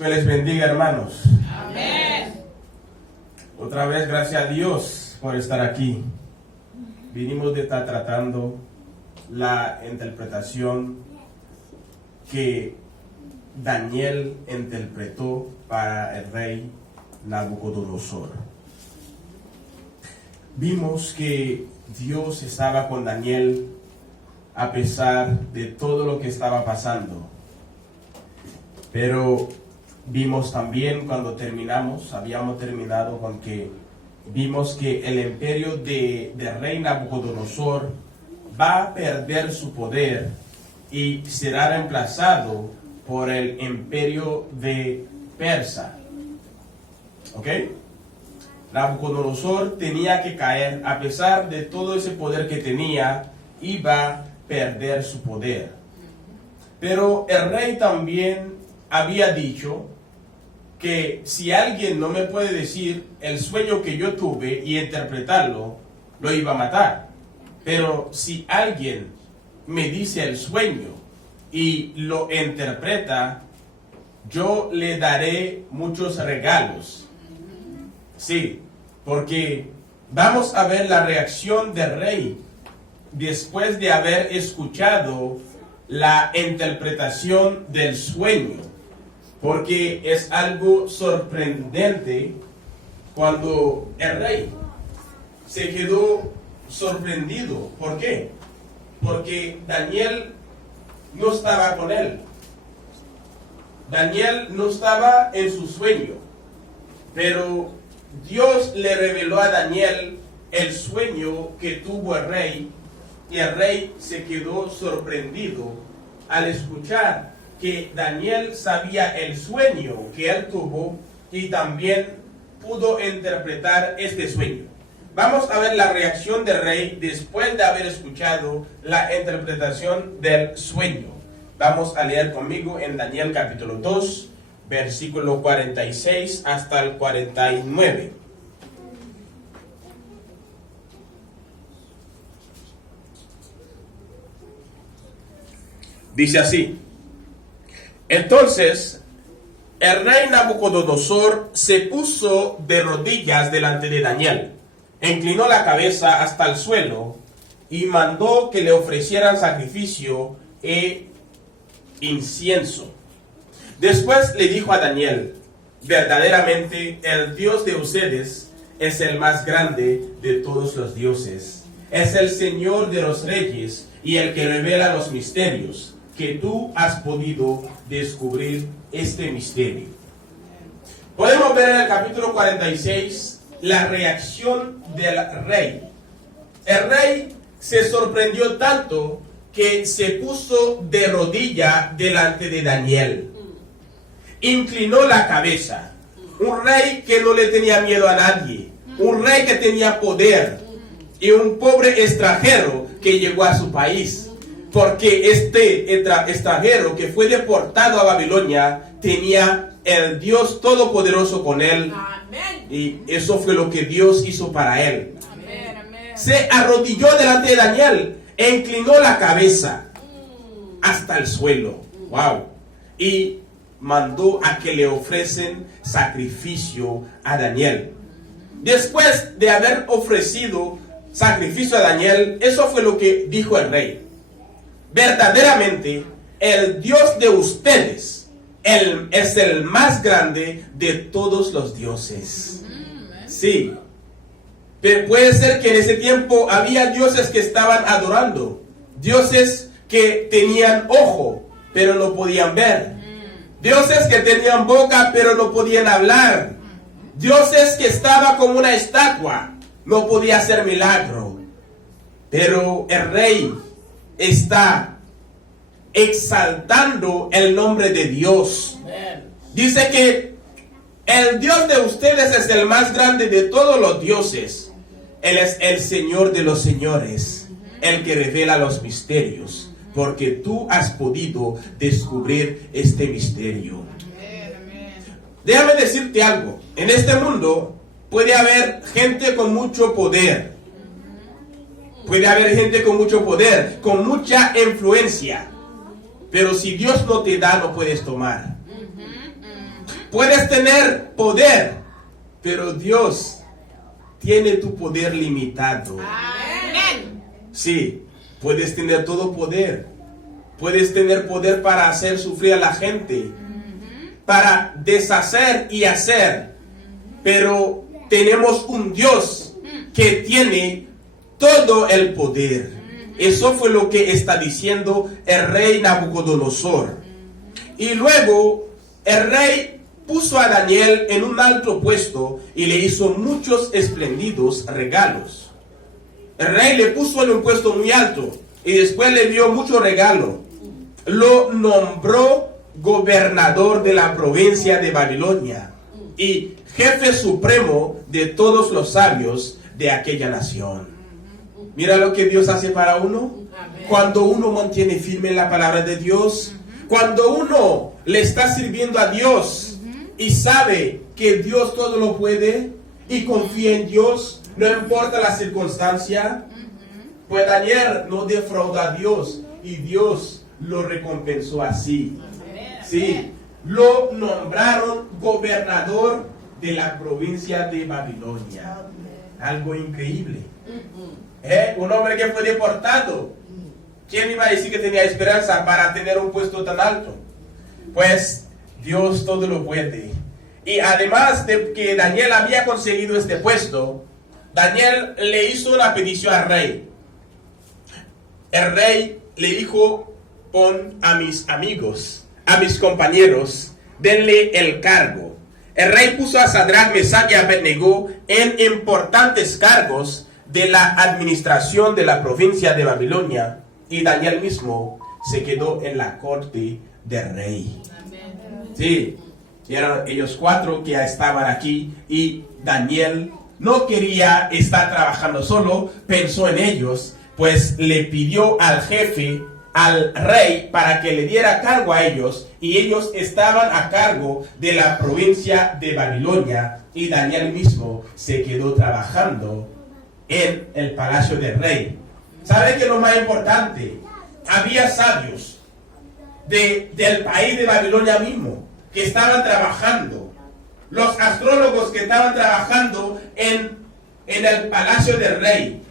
Me les bendiga, hermanos. Amén. Otra vez, gracias a Dios por estar aquí. Vinimos de estar tratando la interpretación que Daniel interpretó para el rey Nabucodonosor. Vimos que Dios estaba con Daniel a pesar de todo lo que estaba pasando. Pero vimos también cuando habíamos terminado con que vimos que el imperio de rey Nabucodonosor va a perder su poder y será reemplazado por el imperio de Persa. ¿Ok? Nabucodonosor tenía que caer, a pesar de todo ese poder que tenía, iba a perder su poder. Pero el rey también había dicho que si alguien no me puede decir el sueño que yo tuve y interpretarlo, lo iba a matar. Pero si alguien me dice el sueño y lo interpreta, yo le daré muchos regalos. Sí, porque vamos a ver la reacción del rey después de haber escuchado la interpretación del sueño. Porque es algo sorprendente cuando el rey se quedó sorprendido. ¿Por qué? Porque Daniel no estaba con él. Daniel no estaba en su sueño. Pero Dios le reveló a Daniel el sueño que tuvo el rey. Y el rey se quedó sorprendido al escuchar que Daniel sabía el sueño que él tuvo y también pudo interpretar este sueño. Vamos a ver la reacción del rey después de haber escuchado la interpretación del sueño. Vamos a leer conmigo en Daniel capítulo 2, versículo 46 hasta el 49. Dice así: Entonces el rey Nabucodonosor se puso de rodillas delante de Daniel, inclinó la cabeza hasta el suelo y mandó que le ofrecieran sacrificio e incienso. Después le dijo a Daniel: verdaderamente el Dios de ustedes es el más grande de todos los dioses. Es el Señor de los reyes y el que revela los misterios, que tú has podido descubrir este misterio. Podemos ver en el capítulo 46 la reacción del rey. El rey se sorprendió tanto que se puso de rodilla delante de Daniel. Inclinó la cabeza. Un rey que no le tenía miedo a nadie. Un rey que tenía poder. Y un pobre extranjero que llegó a su país. Porque este extranjero que fue deportado a Babilonia tenía el Dios Todopoderoso con él. Amén. Y eso fue lo que Dios hizo para él. Amén. Se arrodilló delante de Daniel e inclinó la cabeza hasta el suelo. Wow. Y mandó a que le ofrecen sacrificio a Daniel. Después de haber ofrecido sacrificio a Daniel, eso fue lo que dijo el rey: verdaderamente el Dios de ustedes es el más grande de todos los dioses. Sí, pero puede ser que en ese tiempo había dioses que estaban adorando, dioses que tenían ojo pero no podían ver, dioses que tenían boca pero no podían hablar, dioses que estaban como una estatua, no podía hacer milagro. Pero el rey está exaltando el nombre de Dios. Dice que el Dios de ustedes es el más grande de todos los dioses. Él es el Señor de los señores, el que revela los misterios, porque tú has podido descubrir este misterio. Déjame decirte algo. En este mundo puede haber gente con mucho poder. Puede haber gente con mucho poder, con mucha influencia. Pero si Dios no te da, no puedes tomar. Puedes tener poder, pero Dios tiene tu poder limitado. Sí, puedes tener todo poder. Puedes tener poder para hacer sufrir a la gente, para deshacer y hacer. Pero tenemos un Dios que tiene todo el poder. Eso fue lo que está diciendo el rey Nabucodonosor. Y luego el rey puso a Daniel en un alto puesto y le hizo muchos espléndidos regalos. El rey le puso en un puesto muy alto y después le dio mucho regalo. Lo nombró gobernador de la provincia de Babilonia y jefe supremo de todos los sabios de aquella nación. Mira lo que Dios hace para uno. Cuando uno mantiene firme la palabra de Dios, cuando uno le está sirviendo a Dios y sabe que Dios todo lo puede y confía en Dios, no importa la circunstancia, pues Daniel no defraudó a Dios y Dios lo recompensó así. Sí, lo nombraron gobernador de la provincia de Babilonia. Algo increíble. Un hombre que fue deportado. ¿Quién iba a decir que tenía esperanza para tener un puesto tan alto? Pues Dios todo lo puede. Y además de que Daniel había conseguido este puesto, Daniel le hizo una petición al rey. El rey le dijo: pon a mis amigos, a mis compañeros, denle el cargo. El rey puso a Sadrach, Mesach y Abednego en importantes cargos de la administración de la provincia de Babilonia, y Daniel mismo se quedó en la corte del rey. Sí, eran ellos 4 que ya estaban aquí, y Daniel no quería estar trabajando solo, pensó en ellos, pues le pidió al jefe, al rey, para que le diera cargo a ellos, y ellos estaban a cargo de la provincia de Babilonia, y Daniel mismo se quedó trabajando en el palacio del rey. ¿Sabe qué es lo más importante? Había sabios del país de Babilonia mismo que estaban trabajando. Los astrólogos que estaban trabajando en el palacio del rey.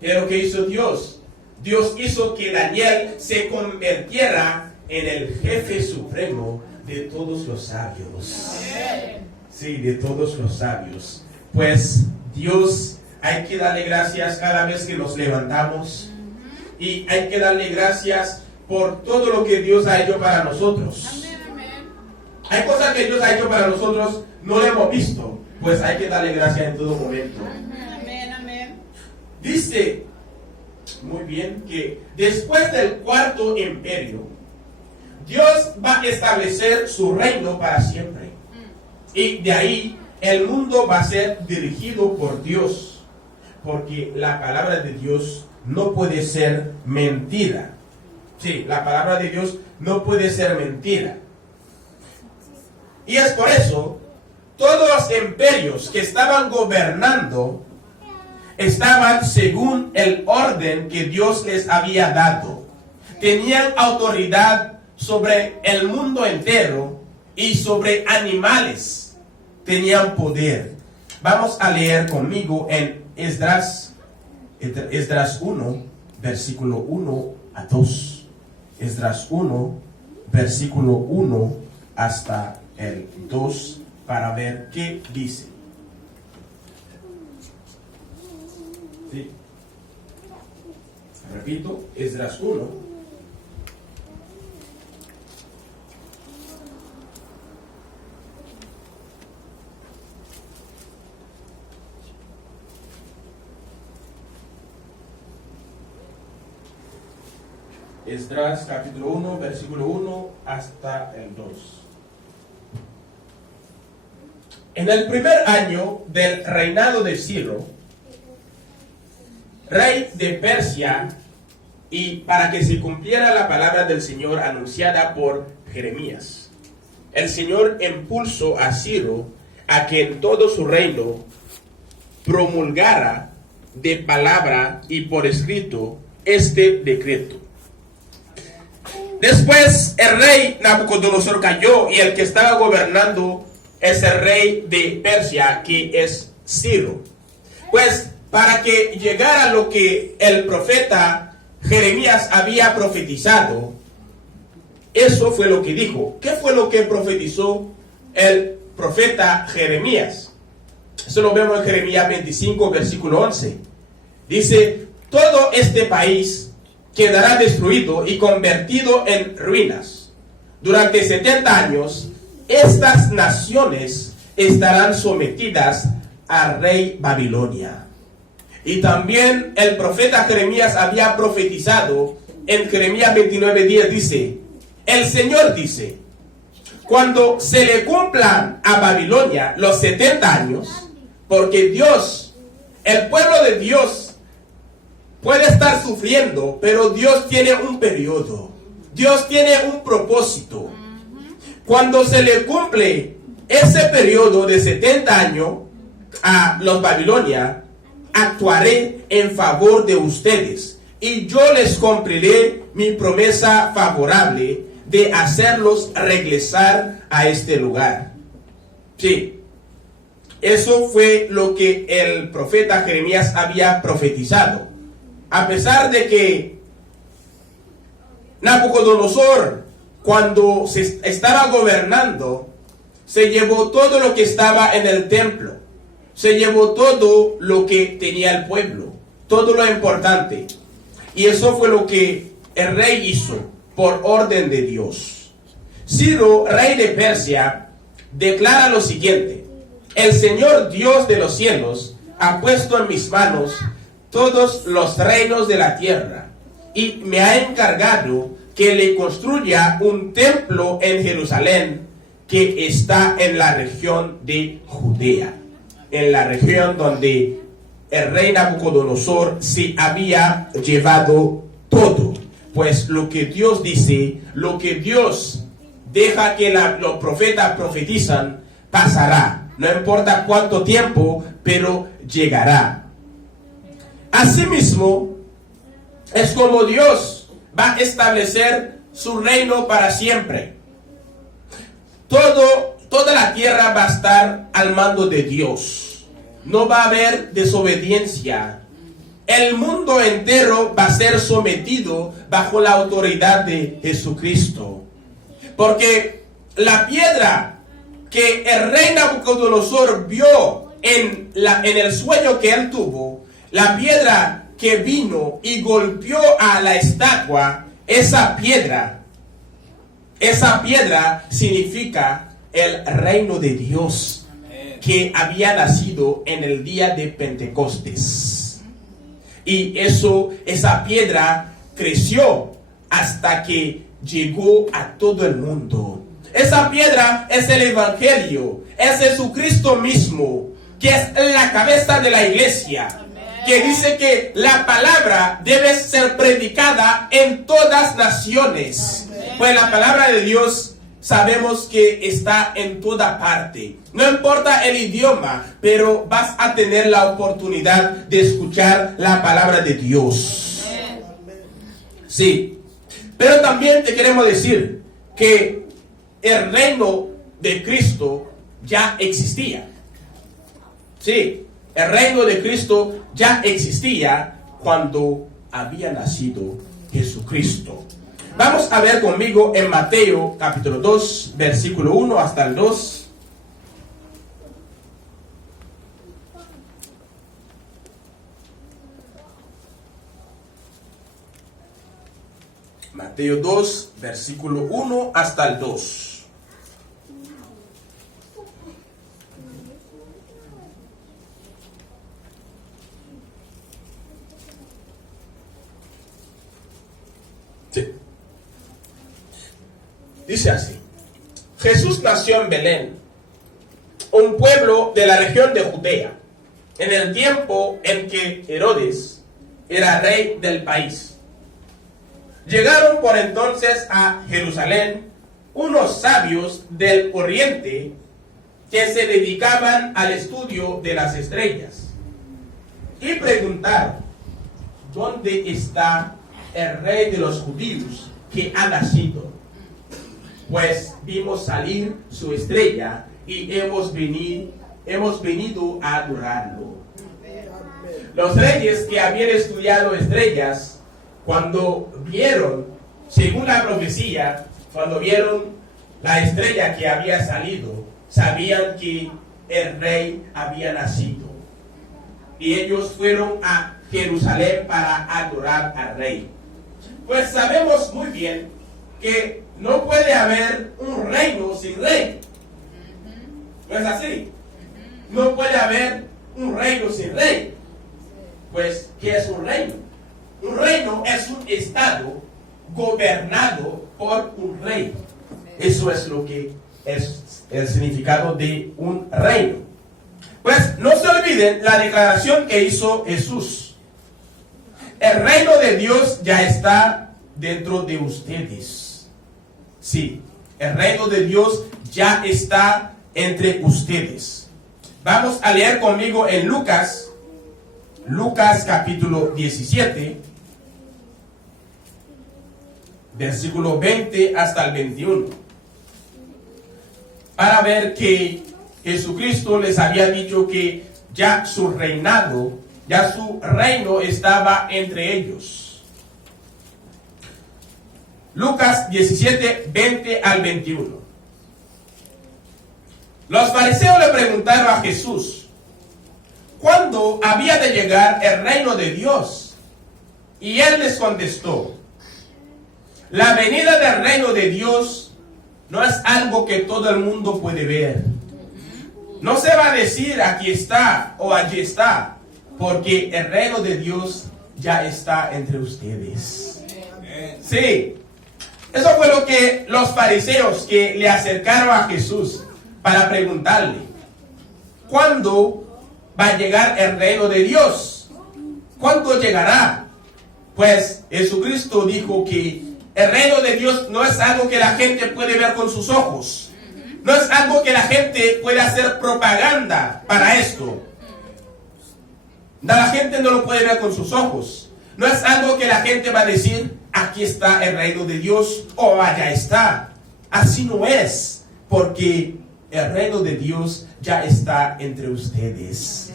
Pero ¿qué hizo Dios? Dios hizo que Daniel se convirtiera en el jefe supremo de todos los sabios. Sí, de todos los sabios. Pues Dios, hay que darle gracias cada vez que nos levantamos. Y hay que darle gracias por todo lo que Dios ha hecho para nosotros. Hay cosas que Dios ha hecho para nosotros, no lo hemos visto. Pues hay que darle gracias en todo momento. Dice muy bien que después del cuarto imperio, Dios va a establecer su reino para siempre. Y de ahí el mundo va a ser dirigido por Dios. Porque la palabra de Dios no puede ser mentira. Sí, la palabra de Dios no puede ser mentira. Y es por eso, todos los imperios que estaban gobernando estaban según el orden que Dios les había dado. Tenían autoridad sobre el mundo entero y sobre animales. Tenían poder. Vamos a leer conmigo en Esdras 1, versículo 1 a 2. Esdras 1, versículo 1 hasta el 2, para ver qué dice. ¿Sí? Repito, Esdras 1. Esdras capítulo 1, versículo 1 hasta el 2. En el primer año del reinado de Ciro, rey de Persia, y para que se cumpliera la palabra del Señor anunciada por Jeremías, el Señor impulsó a Ciro a que en todo su reino promulgara de palabra y por escrito este decreto. Después el rey Nabucodonosor cayó y el que estaba gobernando es el rey de Persia, que es Ciro. Pues para que llegara lo que el profeta Jeremías había profetizado, eso fue lo que dijo. ¿Qué fue lo que profetizó el profeta Jeremías? Eso lo vemos en Jeremías 25, versículo 11. Dice, todo este país quedará destruido y convertido en ruinas. Durante 70 años, estas naciones estarán sometidas al rey Babilonia. Y también el profeta Jeremías había profetizado en Jeremías 29:10, dice, el Señor dice, cuando se le cumplan a Babilonia los 70 años, porque Dios, el pueblo de Dios, puede estar sufriendo, pero Dios tiene un periodo. Dios tiene un propósito. Cuando se le cumple ese periodo de 70 años a los Babilonia, actuaré en favor de ustedes y yo les cumpliré mi promesa favorable de hacerlos regresar a este lugar. Sí, eso fue lo que el profeta Jeremías había profetizado. A pesar de que Nabucodonosor, cuando se estaba gobernando, se llevó todo lo que estaba en el templo, se llevó todo lo que tenía el pueblo, todo lo importante. Y eso fue lo que el rey hizo por orden de Dios. Ciro, rey de Persia, declara lo siguiente: el Señor Dios de los cielos ha puesto en mis manos todos los reinos de la tierra y me ha encargado que le construya un templo en Jerusalén que está en la región de Judea, en la región donde el rey Nabucodonosor se había llevado todo. Pues lo que Dios dice, lo que Dios deja que los profetas profetizan, pasará. No importa cuánto tiempo, pero llegará. Asimismo, es como Dios va a establecer su reino para siempre. Toda la tierra va a estar al mando de Dios. No va a haber desobediencia. El mundo entero va a ser sometido bajo la autoridad de Jesucristo. Porque la piedra que el rey Nabucodonosor vio en el sueño que él tuvo, la piedra que vino y golpeó a la estatua, esa piedra significa el reino de Dios que había nacido en el día de Pentecostés. Y esa piedra creció hasta que llegó a todo el mundo. Esa piedra es el Evangelio, es Jesucristo mismo, que es la cabeza de la iglesia, que dice que la palabra debe ser predicada en todas naciones. Pues la palabra de Dios sabemos que está en toda parte. No importa el idioma, pero vas a tener la oportunidad de escuchar la palabra de Dios. Sí. Pero también te queremos decir que el reino de Cristo ya existía. Sí, el reino de Cristo ya existía cuando había nacido Jesucristo. Vamos a ver conmigo en Mateo capítulo 2, versículo 1 hasta el 2. Mateo 2, versículo 1 hasta el 2. Sí. Dice así: Jesús nació en Belén, un pueblo de la región de Judea, en el tiempo en que Herodes era rey del país. Llegaron por entonces a Jerusalén unos sabios del oriente que se dedicaban al estudio de las estrellas y preguntaron: ¿dónde está el rey de los judíos? que ha nacido, pues vimos salir su estrella y hemos venido a adorarlo. Los reyes que habían estudiado estrellas, cuando vieron, según la profecía, cuando vieron la estrella que había salido, sabían que el rey había nacido. Y ellos fueron a Jerusalén para adorar al rey. Pues sabemos muy bien que no puede haber un reino sin rey. ¿No es así? No puede haber un reino sin rey. Pues, ¿qué es un reino? Un reino es un estado gobernado por un rey. Eso es lo que es el significado de un reino. Pues no se olviden la declaración que hizo Jesús. El reino de Dios ya está dentro de ustedes. Sí, el reino de Dios ya está entre ustedes. Vamos a leer conmigo en Lucas capítulo 17, versículo 20 hasta el 21, para ver que Jesucristo les había dicho que ya su reinado, ya su reino estaba entre ellos. Lucas 17, 20 al 21. Los fariseos le preguntaron a Jesús, ¿cuándo había de llegar el reino de Dios? Y él les contestó, la venida del reino de Dios no es algo que todo el mundo puede ver. No se va a decir aquí está o allí está, porque el reino de Dios ya está entre ustedes. Sí, eso fue lo que los fariseos que le acercaron a Jesús para preguntarle, ¿cuándo va a llegar el reino de Dios? ¿Cuándo llegará? Pues Jesucristo dijo que el reino de Dios no es algo que la gente puede ver con sus ojos. No es algo que la gente puede hacer propaganda para esto. La gente no lo puede ver con sus ojos. No es algo que la gente va a decir, aquí está el reino de Dios o allá está. Así no es, porque el reino de Dios ya está entre ustedes.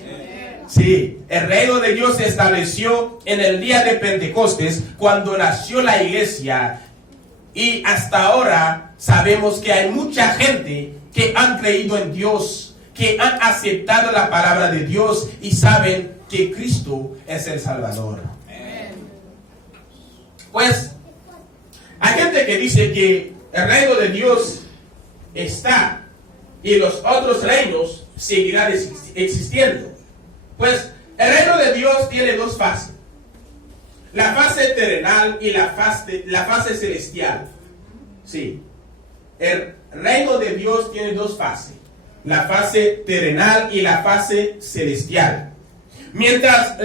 Sí, el reino de Dios se estableció en el día de Pentecostés, cuando nació la iglesia. Y hasta ahora sabemos que hay mucha gente que han creído en Dios, que han aceptado la palabra de Dios y saben que Cristo es el Salvador. Pues hay gente que dice que el reino de Dios está y los otros reinos seguirán existiendo. Pues el reino de Dios tiene dos fases. La fase terrenal y la fase celestial. Sí. El reino de Dios tiene dos fases. La fase terrenal y la fase celestial. Mientras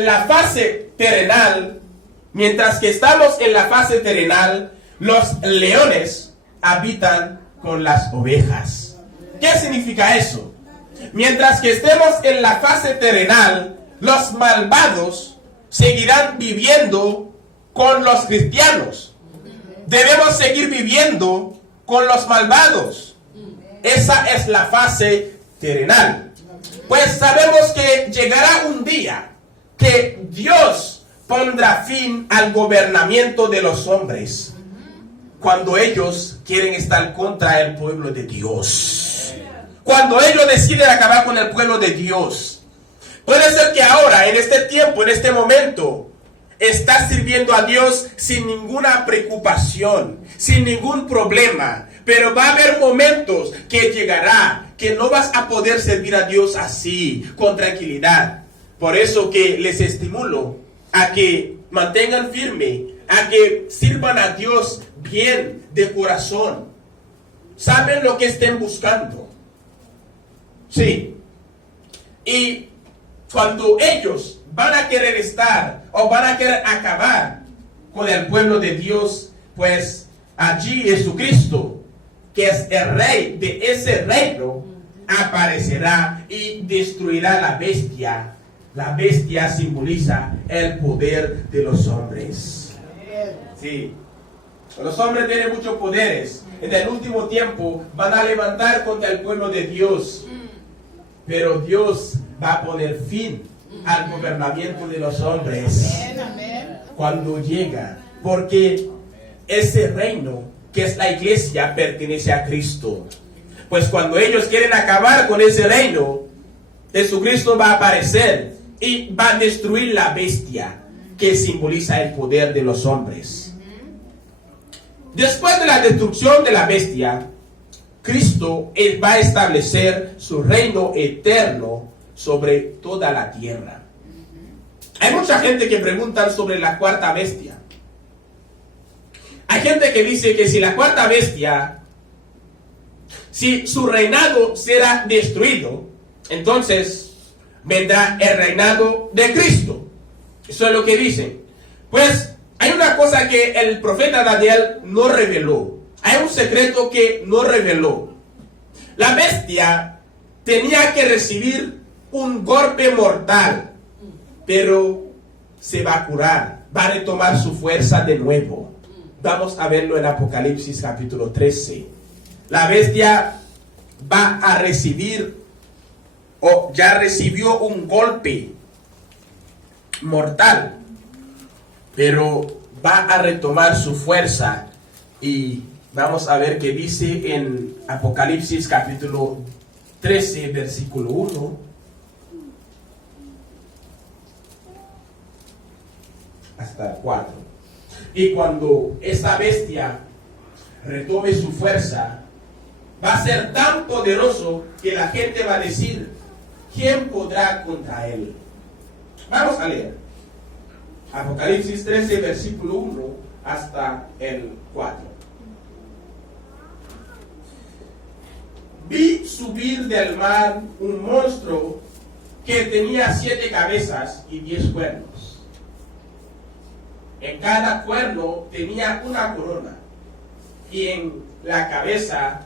que estamos en la fase terrenal, los leones habitan con las ovejas. ¿Qué significa eso? Mientras que estemos en la fase terrenal, los malvados seguirán viviendo con los cristianos. Debemos seguir viviendo con los malvados. Esa es la fase terrenal. Pues sabemos que llegará un día que Dios pondrá fin al gobernamiento de los hombres, cuando ellos quieren estar contra el pueblo de Dios. Cuando ellos deciden acabar con el pueblo de Dios. Puede ser que ahora, en este tiempo, en este momento, estás sirviendo a Dios sin ninguna preocupación, sin ningún problema. Pero va a haber momentos que llegará que no vas a poder servir a Dios así, con tranquilidad. Por eso que les estimulo a que mantengan firme, a que sirvan a Dios bien de corazón. Saben lo que estén buscando. Sí. Y cuando ellos van a querer estar o van a querer acabar con el pueblo de Dios, pues allí Jesucristo, que es el rey de ese reino, aparecerá y destruirá la bestia. La bestia simboliza el poder de los hombres. Sí. Los hombres tienen muchos poderes. En el último tiempo van a levantar contra el pueblo de Dios. Pero Dios va a poner fin al gobernamiento de los hombres cuando llega. Porque ese reino, que es la iglesia, pertenece a Cristo. Pues cuando ellos quieren acabar con ese reino, Jesucristo va a aparecer y va a destruir la bestia que simboliza el poder de los hombres. Después de la destrucción de la bestia, Cristo va a establecer su reino eterno sobre toda la tierra. Hay mucha gente que pregunta sobre la cuarta bestia. Hay gente que dice que si la cuarta bestia, si su reinado será destruido, entonces vendrá el reinado de Cristo. Eso es lo que dicen. Pues hay una cosa que el profeta Daniel no reveló. Hay un secreto que no reveló. La bestia tenía que recibir un golpe mortal, pero se va a curar, va a retomar su fuerza de nuevo. Vamos a verlo en Apocalipsis capítulo 13. La bestia va a recibir, o ya recibió un golpe mortal, pero va a retomar su fuerza. Y vamos a ver qué dice en Apocalipsis capítulo 13, versículo 1. Hasta el 4. Y cuando esta bestia retome su fuerza, va a ser tan poderoso que la gente va a decir: ¿quién podrá contra él? Vamos a leer Apocalipsis 13, versículo 1 hasta el 4. Vi subir del mar un monstruo que tenía 7 cabezas y 10 cuernos. En cada cuerno tenía una corona, y en la cabeza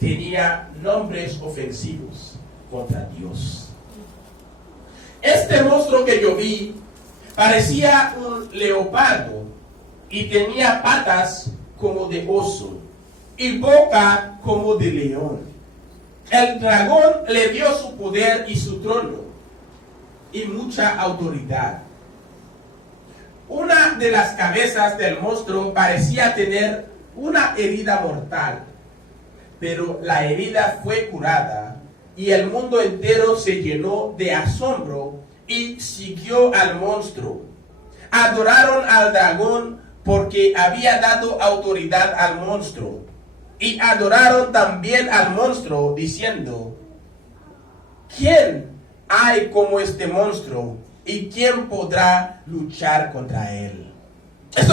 tenía nombres ofensivos contra Dios. Este monstruo que yo vi parecía un leopardo y tenía patas como de oso y boca como de león. El dragón le dio su poder y su trono y mucha autoridad. Una de las cabezas del monstruo parecía tener una herida mortal, pero la herida fue curada y el mundo entero se llenó de asombro y siguió al monstruo. Adoraron al dragón porque había dado autoridad al monstruo, y adoraron también al monstruo diciendo: ¿quién hay como este monstruo? ¿Y quién podrá luchar contra él?